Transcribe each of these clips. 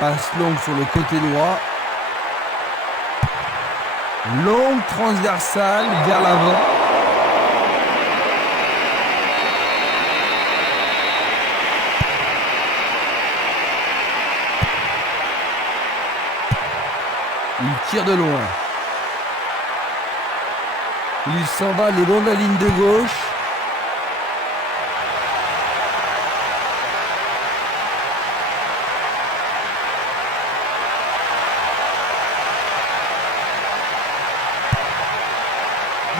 Passe longue sur le côté droit. Longue transversale vers l'avant. Il tire de loin. Il s'en va le long de la ligne de gauche.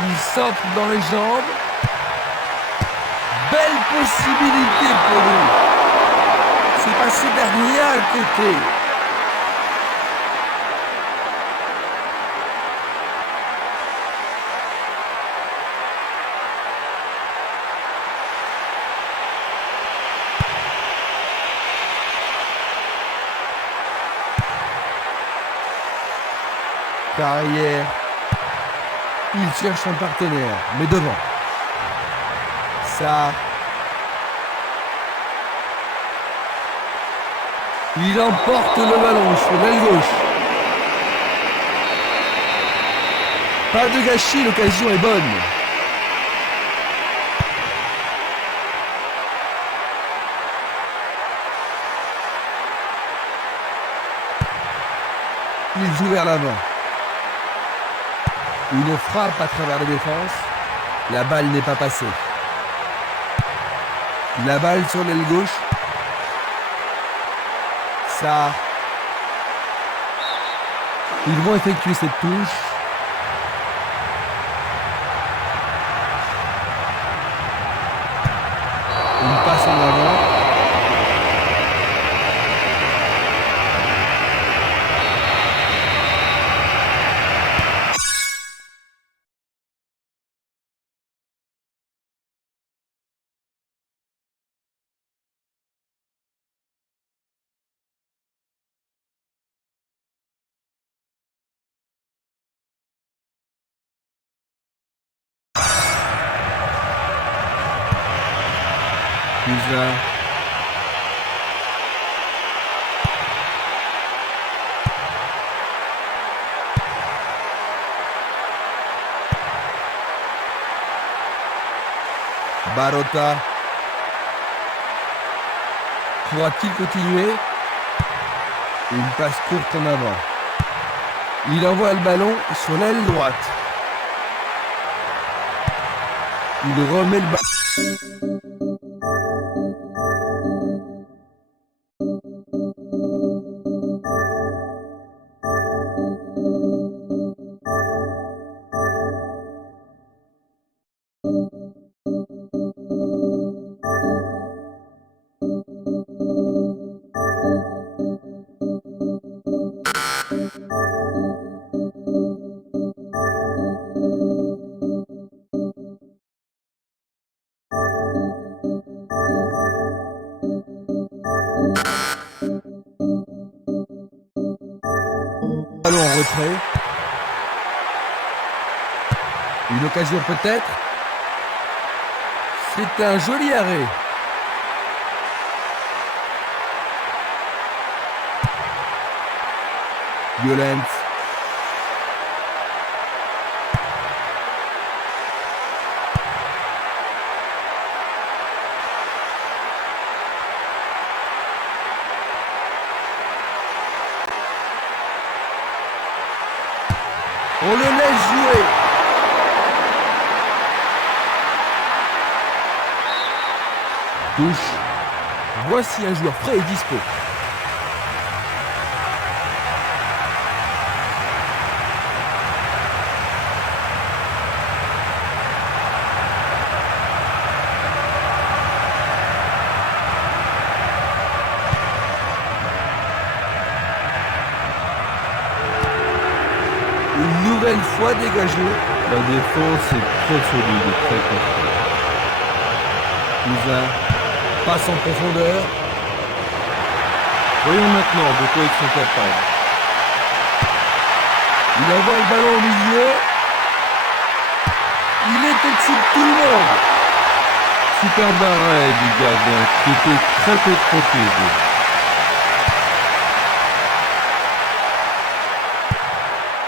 Il centre dans les jambes. Belle possibilité pour lui. C'est passé derrière à côté. Carrière. Il cherche son partenaire, mais devant. Ça. Il emporte le ballon sur l'aile gauche. Pas de gâchis, l'occasion est bonne. Il joue vers l'avant. Une frappe à travers la défense. La balle n'est pas passée. La balle sur l'aile gauche. Ça. Ils vont effectuer cette touche. Une passe en avant. Cousin. Barota. Pourra-t-il continuer? Une passe courte en avant. Il envoie le ballon sur l'aile droite. Il remet le ballon. Ballon en retrait. Une occasion peut-être. C'est un joli arrêt. Violent. On le laisse jouer. Touche. Voici un joueur frais et dispo. Une nouvelle fois dégagé. La défense est très solide et très confiante. Cousin passe en profondeur. Voyons maintenant de quoi ils sont capables. Il envoie le ballon au milieu. Il est au-dessus de tout le monde. Superbe arrêt du gardien qui était très peu protégé.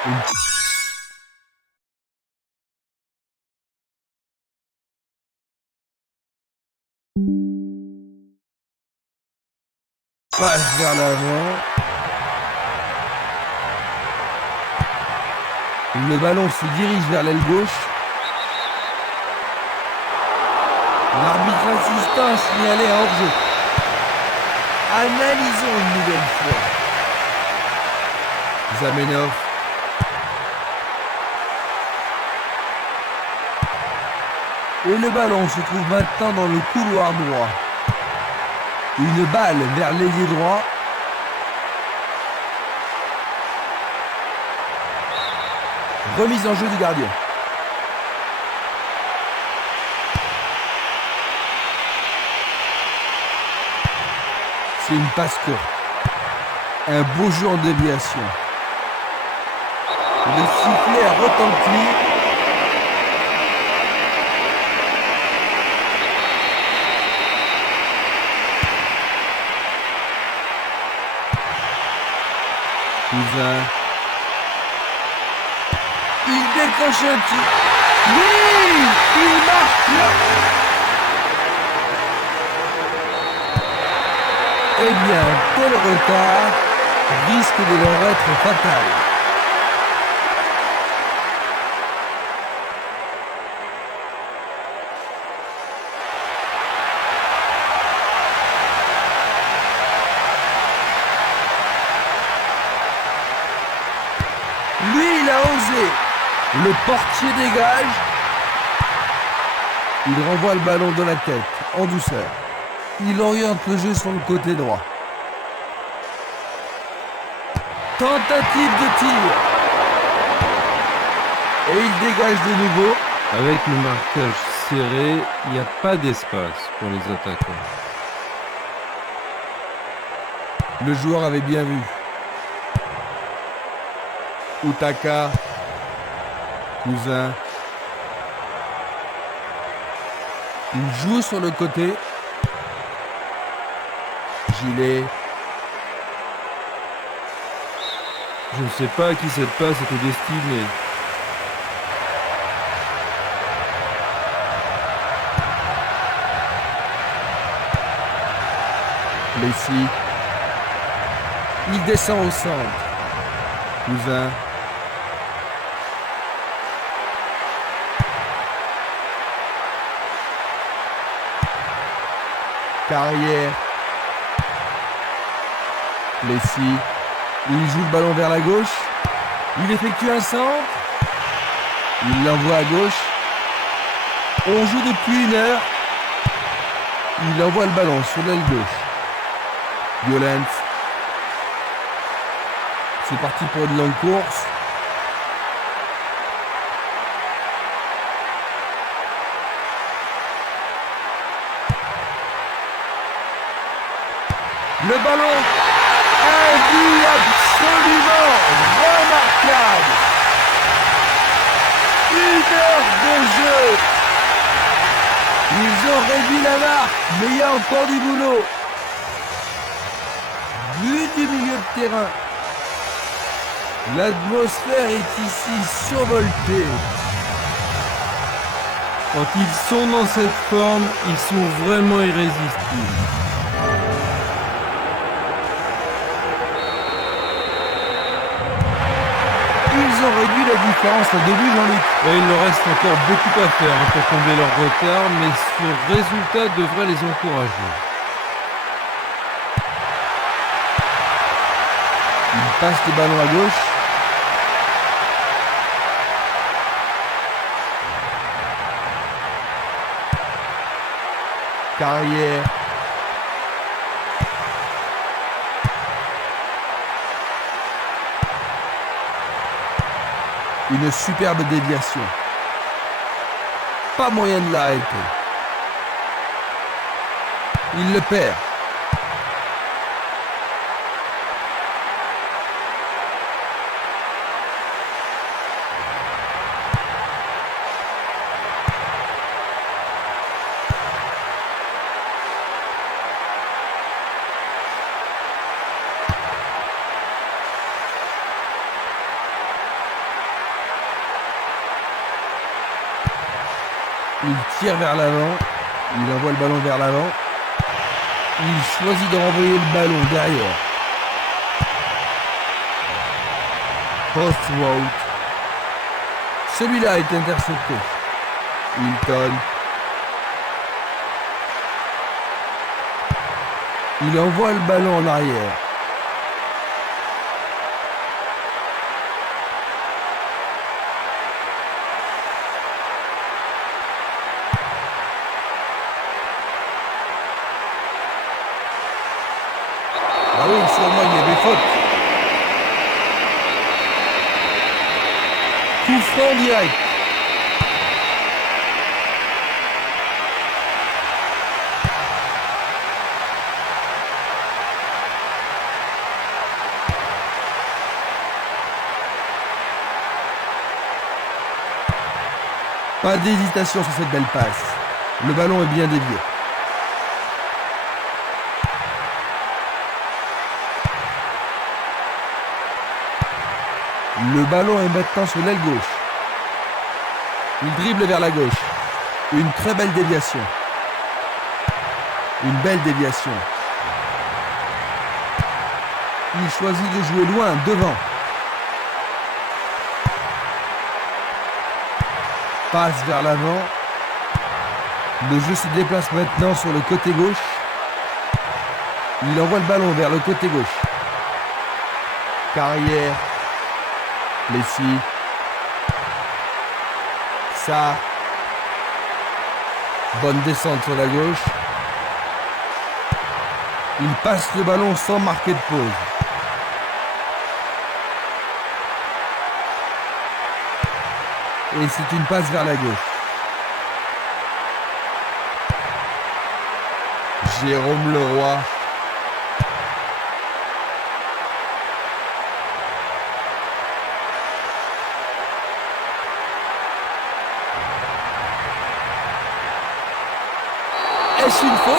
Une passe vers l'avant. Le ballon se dirige vers l'aile gauche. L'arbitre insistant a signalé un hors-jeu. Analysons une nouvelle fois. Zamenhof. Et le ballon se trouve maintenant dans le couloir droit. Une balle vers l'ailier droit. Remise en jeu du gardien. C'est une passe courte. Un beau jeu en déviation. Le sifflet a retenti. Cousin. Il décroche un tir. Oui, il marque. Eh bien, tel retard risque de leur être fatal. Lui, il a osé. Le portier dégage. Il renvoie le ballon de la tête, en douceur. Il oriente le jeu sur le côté droit. Tentative de tir. Et il dégage de nouveau. Avec le marquage serré, il n'y a pas d'espace pour les attaquants. Le joueur avait bien vu. Utaka. Cousin. Il joue sur le côté. Gilet. Je ne sais pas à qui cette passe était destinée. Messi. Il descend au centre. Cousin. Carrière. Messi. Il joue le ballon vers la gauche. Il effectue un centre. Il l'envoie à gauche. On joue depuis 1 heure. Il envoie le ballon sur l'aile gauche. Violence. C'est parti pour une longue course. Le ballon. Un but absolument remarquable. 1 heure de jeu. Ils ont réduit la marque, mais il y a encore du boulot. But du milieu de terrain. L'atmosphère est ici survoltée. Quand ils sont dans cette forme, ils sont vraiment irrésistibles. Ils ont réduit la différence à 2 buts, Jean-Luc. Et il leur reste encore beaucoup à faire pour combler leur retard, mais ce résultat devrait les encourager. Il passe le ballon à gauche. Carrière. Une superbe déviation. Pas moyen de l'arrêter. Il le perd. Il tire vers l'avant. Il envoie le ballon vers l'avant. Il choisit de renvoyer le ballon derrière. Post route. Celui-là est intercepté. Hilton. Il envoie le ballon en arrière. Ah oui, sûrement il y avait faute. Coup franc direct. Pas d'hésitation sur cette belle passe. Le ballon est bien dévié. Le ballon est maintenant sur l'aile gauche. Il dribble vers la gauche. Une très belle déviation. Une belle déviation. Il choisit de jouer loin, devant. Passe vers l'avant. Le jeu se déplace maintenant sur le côté gauche. Il envoie le ballon vers le côté gauche. Carrière. Plessis. Ça. Bonne descente sur la gauche. Il passe le ballon sans marquer de pause. Et c'est une passe vers la gauche. Jérôme Leroy. Est-ce une faute?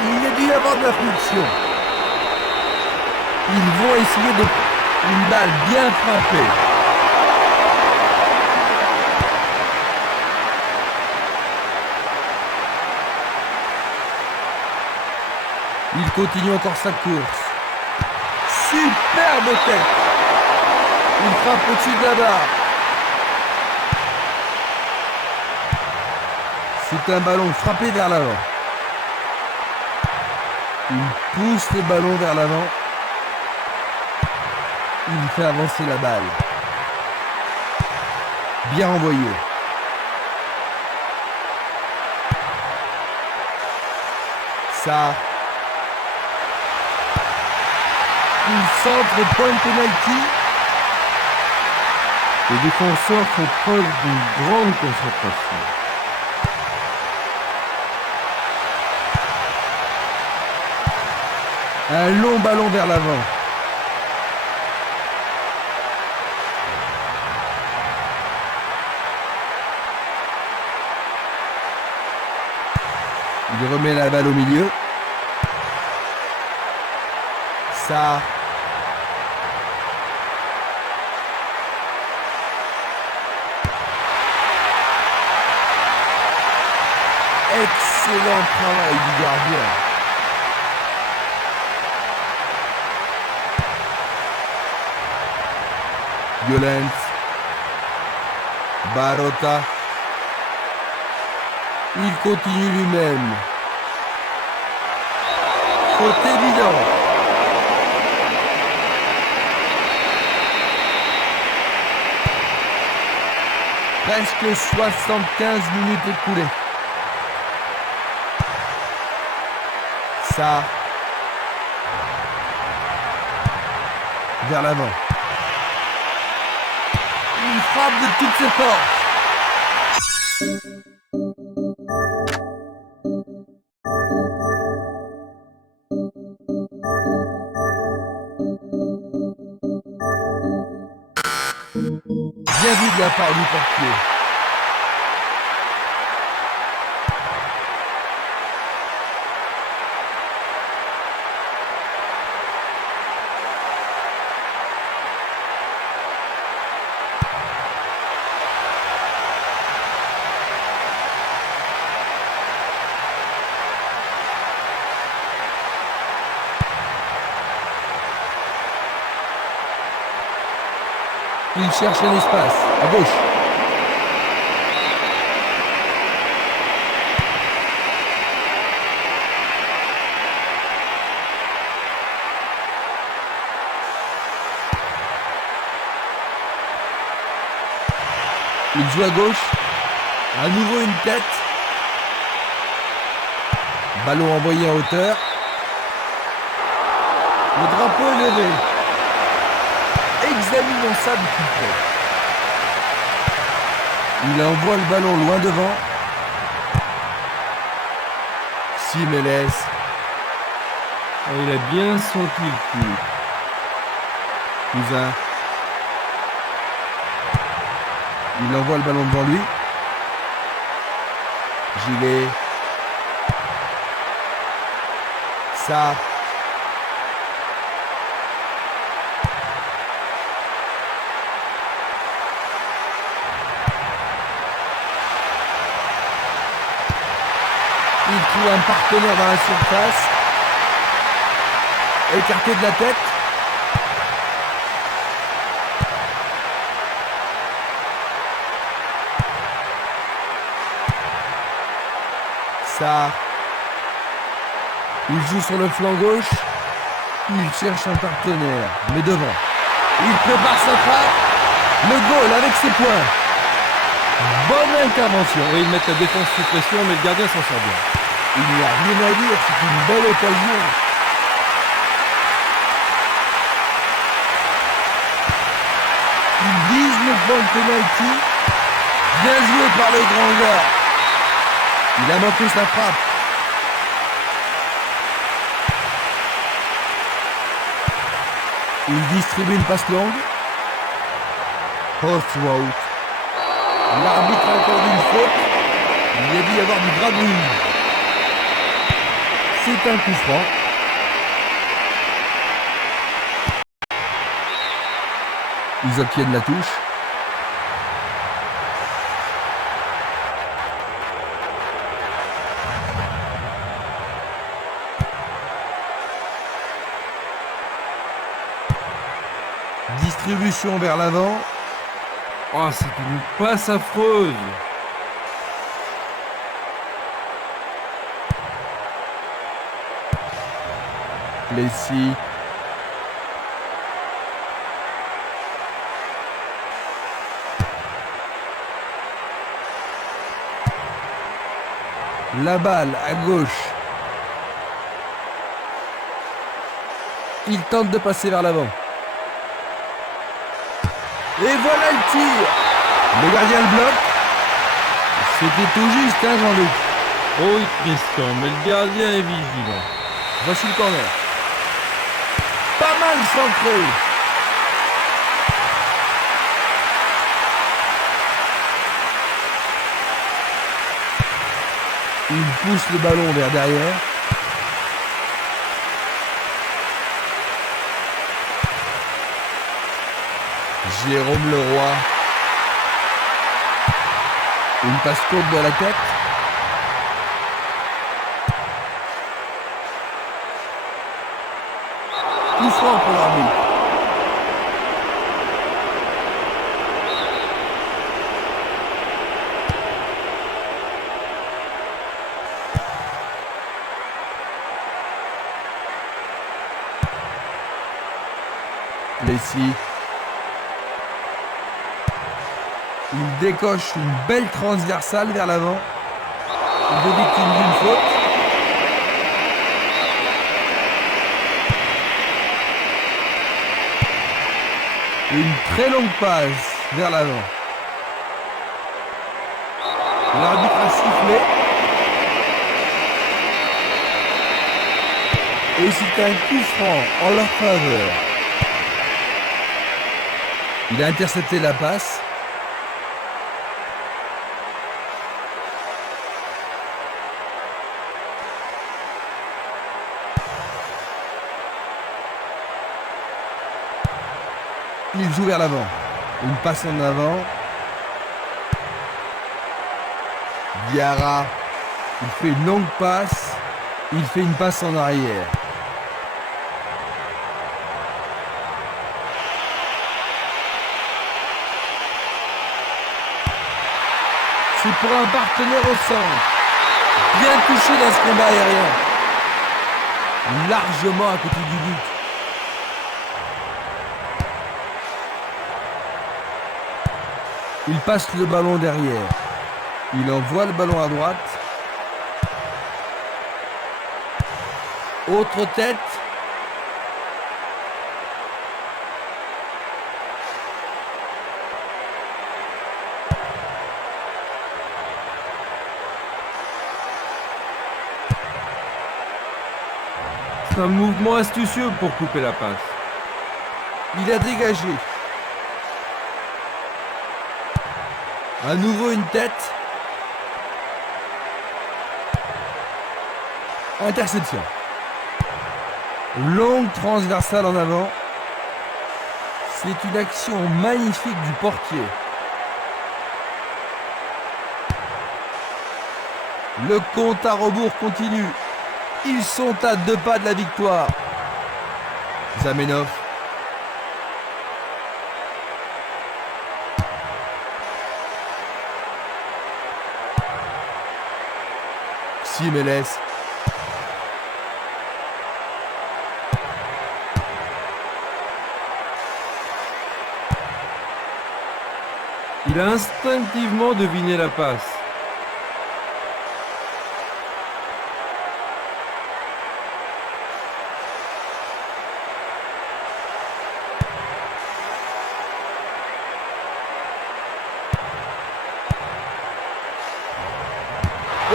Il y a dû y avoir de la friction. Ils vont essayer de... Une balle bien frappée. Il continue encore sa course. Superbe tête. Il frappe au-dessus de la barre. C'est un ballon frappé vers l'avant. Il pousse le ballon vers l'avant. Il fait avancer la balle. Bien envoyé. Ça. Il centre point penalty. Les défenseurs font preuve d'une grande concentration. Un long ballon vers l'avant. Il remet la balle au milieu. Ça. Excellent travail du gardien. Violence. Barota. Il continue lui-même. Faute évidente. Presque 75 minutes écoulées. Ça. Vers l'avant. Il frappe de toutes ses forces. Bien vu de la part du portier. Il cherche un espace. À gauche. Il joue à gauche. À nouveau une tête. Ballon envoyé en hauteur. Le drapeau est levé. Examinons ça du plus près. Il envoie le ballon loin devant. Simeles. Il a bien senti le coup. Cousin. Il envoie le ballon devant lui. Gilet. Ça. Il trouve un partenaire dans la surface. Écarté de la tête. Ça. Il joue sur le flanc gauche. Il cherche un partenaire, mais devant. Il prépare sa frappe. Le goal avec ses points. Bonne intervention. Oui, ils mettent la défense sous pression, mais le gardien s'en sort bien. Il n'y a rien à dire, c'est une belle occasion. Il vise le point de penalty. Bien joué par le grand gars. Il a manqué sa frappe. Il distribue une passe longue. Horstwout. L'arbitre a encore une faute. Il a dû y avoir du grabouille. C'est un coup franc. Ils obtiennent la touche. Distribution vers l'avant. Oh, c'est une passe affreuse. Plessis. La balle à gauche. Il tente de passer vers l'avant. Et voilà le tir. Le gardien le bloque. C'était tout juste, hein, Jean-Luc. Oh oui, Christian, mais le gardien est vigilant. Voici le corner. Pas mal centré. Il pousse le ballon vers derrière. Jérôme Leroy. Une passe courte de la tête. Coup franc pour l'arbitre. Plessis. Il décoche une belle transversale vers l'avant. Il est victime d'une faute. Une très longue passe vers l'avant. L'arbitre a sifflé. Et c'est un coup franc en leur faveur. Il a intercepté la passe. Il joue vers l'avant. Une passe en avant. Diarra. Il fait une longue passe. Il fait une passe en arrière. C'est pour un partenaire au centre. Bien touché dans ce combat aérien. Largement à côté du but. Il passe le ballon derrière. Il envoie le ballon à droite. Autre tête. C'est un mouvement astucieux pour couper la passe. Il a dégagé. À nouveau une tête. Interception. Longue transversale en avant. C'est une action magnifique du portier. Le compte à rebours continue. Ils sont à 2 pas de la victoire. Zamenhof. Simeles. Il a instinctivement deviné la passe.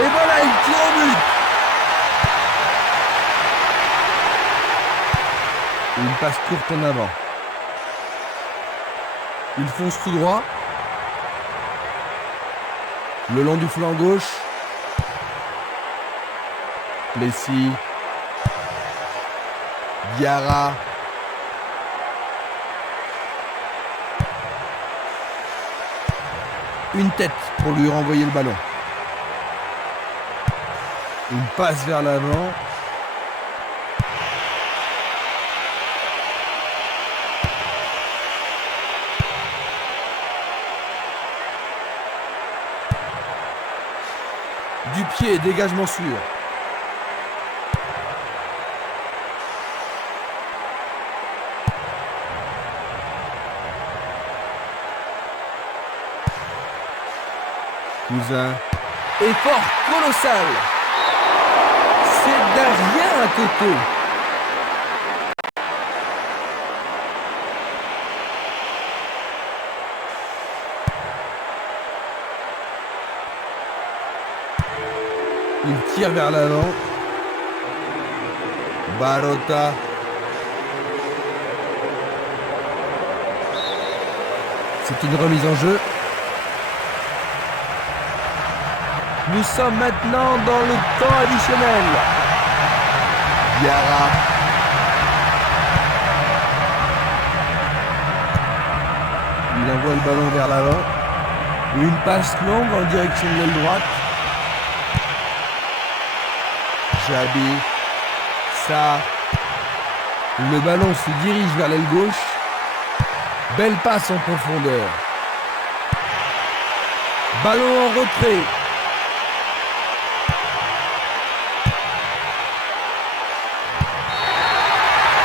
Et voilà, il tire au but. Une passe courte en avant. Il fonce tout droit. Le long du flanc gauche. Plessis. Diarra. Une tête pour lui renvoyer le ballon. Une passe vers l'avant. Du pied, dégagement sûr. Cousin. Effort colossal. C'est derrière à côté. Il tire vers l'avant. Barota. C'est une remise en jeu. Nous sommes maintenant dans le temps additionnel. Diarra. Il envoie le ballon vers l'avant. Une passe longue en direction de l'aile droite. Jabi. Ça. Le ballon se dirige vers l'aile gauche. Belle passe en profondeur. Ballon en retrait.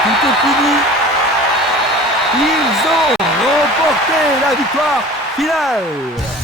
Tout est fini. Ils ont remporté la victoire finale.